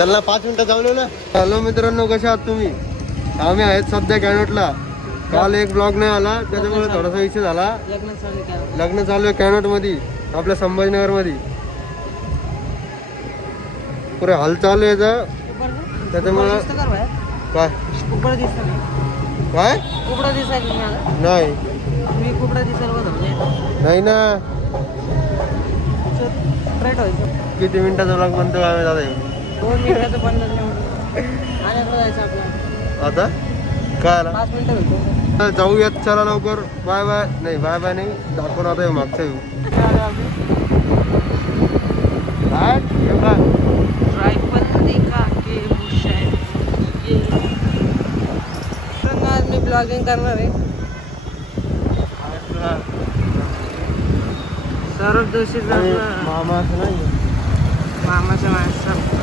त्यांना 5 मिनिटं चालू ना. हॅलो मित्रांनो, कशा आहात तुम्ही? आम्ही आहेत सध्या कॅनोटला. काल एक ब्लॉग नाही आला त्याच्यामुळे थोडासा विषय झाला. लग्न चालू आहे कॅनोट मध्ये, आपल्या संभाजीनगर मध्ये. पुरे हाल चालू आहे त्याच्यामुळे. काय काय नाही नाही ना. किती मिनिटाचा ब्लॉग बनतो आम्ही दादा? 2 मिनिटाचं बनलं जायचं आपल्याला. आता काय 5 मिनिटं भेटतो. जाऊयात, चला लवकर. Bye bye. नाही बाय बाय नाही, दाखवून आता येऊ मागचा येऊ. आज मी ब्लॉगिंग करणार आहे. सर्व दिवशी मामाचं नाही, मामाच्या माणसं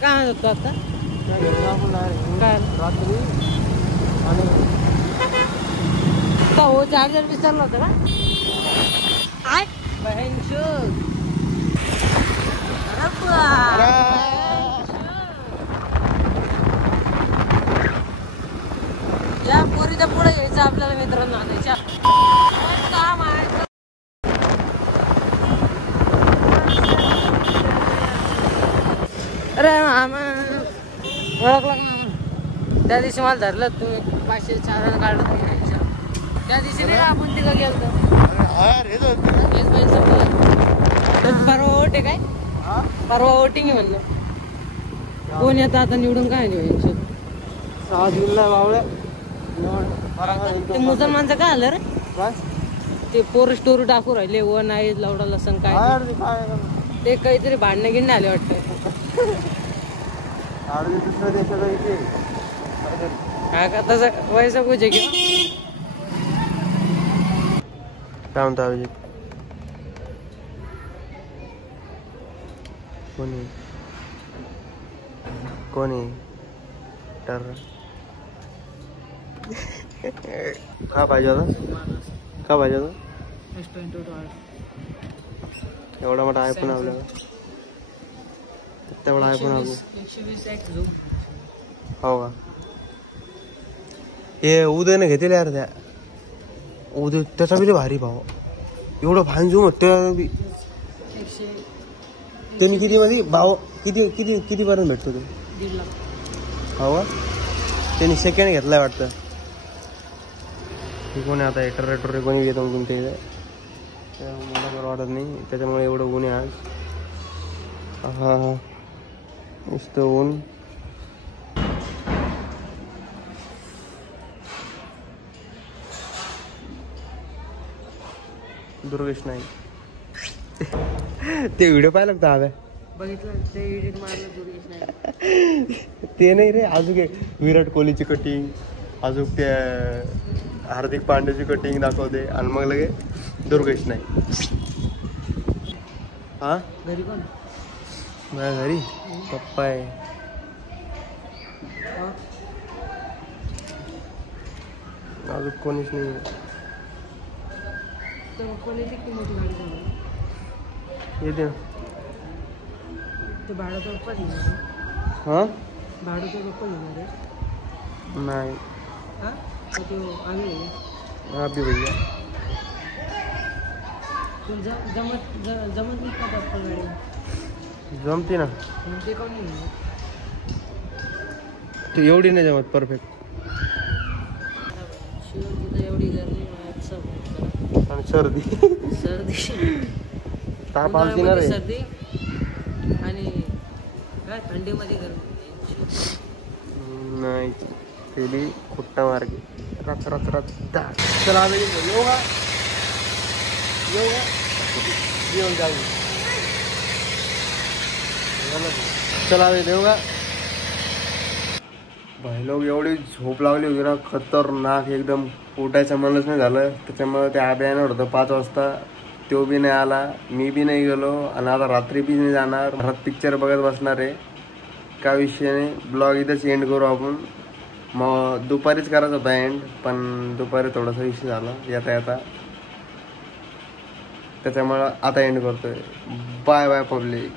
काय म्हणतो आता रात्री हो चार्जर विसरला होता का? या पोरीच्या पुढे घ्यायचं आपल्याला मित्रांनो. आणायच्या काम आहे. अरे मामा ओळखला का मामा? त्या दिवशी मला धरलं तुम्ही 504 काढलं त्या दिवशी नाही आपण तिथं गेलो. परवा वोट काय? परवा वोटिंग आहे म्हणलं. कोण येतं आता निवडून? काय नाही 6 जूनला बावळ्या. ते मुसलमानचं काय आलं रे? ते पोर स्टोरी टाकू राहिले. वन आहे लवडा लसण काय ते काहीतरी भांडणं गिणं आले वाटतं. दुसऱ्या देशाचा काय का तसं वयचं पूजे किंवा काय म्हणता अभिजित? कोणी कोणी तर का पाहिजे होता? का पाहिजे होता? एवढा मोठा आयफोन आपल्याला. तेवढा आयफोन आपला. हो का? हे उदयने घेतले यार. त्या उदय त्याचा बी भारी भाव. एवढं भान जूम ते मी किती मध्ये भाव किती किती किती पर्यंत भेटतो ते? 1.5 लाख. हो का? त्यांनी सेकंड घेतलाय वाटतं. कोणी आता एटर कोणी येतो तुमच्या इथे? मला बरं वाटत नाही त्याच्यामुळे एवढं ऊन आहे आज. हा हा नुसतं ऊन. दुर्गेश नाही. ते व्हिडिओ पाहिला का हव्या? बघितलं ते एडिट मारलं दुर्गेश नाही. ते नाही रे, अजून विराट कोहलीची कटिंग, अजून त्या हार्दिक पांड्याची कटिंग दाखवते आणि मग लगे दुर्गेश नाही. हा घरी कोण? माझ्या घरी पप्पा आहे. अजून कोणीच नाही. कोणाची किंमत गाडी येते ना. ते भाडं पप्पा देणार. हां भाडं तो पप्पा देणार आहे? नाही. हां तो आम्ही अभी भैया जमत नाही का पप्पा गाडी? जमते ना. ते कोण नाही तू एवढी नाही जमत परफेक्ट. शिवाय एवढी गरमी आणि सर्दी ताप आलती ना रे. सर्दी आणि काय थंडीमध्ये गरमी नाही. केली खुट्टा मार्गी रच रच रच. चला आम्ही येऊ का? येऊ का? येऊन जाऊ. चला आम्ही देऊ का? भाई लोक एवढी झोप लागली होती ना खतरनाक एकदम. उठायचं मनच नाही झालं. त्याच्यामुळे ते आबे येणार होतं 5 वाजता. तो बी नाही आला, मी बी नाही गेलो आणि आता रात्री बी नाही जाणार. घरात पिक्चर बघत बसणार आहे. काय विषय नाही. ब्लॉग इथंच एंड करू आपण. मग दुपारीच करायचा होता एंड, पण दुपारी थोडासा इश्यू झाला येता त्याच्यामुळं आता एंड करतोय. Bye bye public.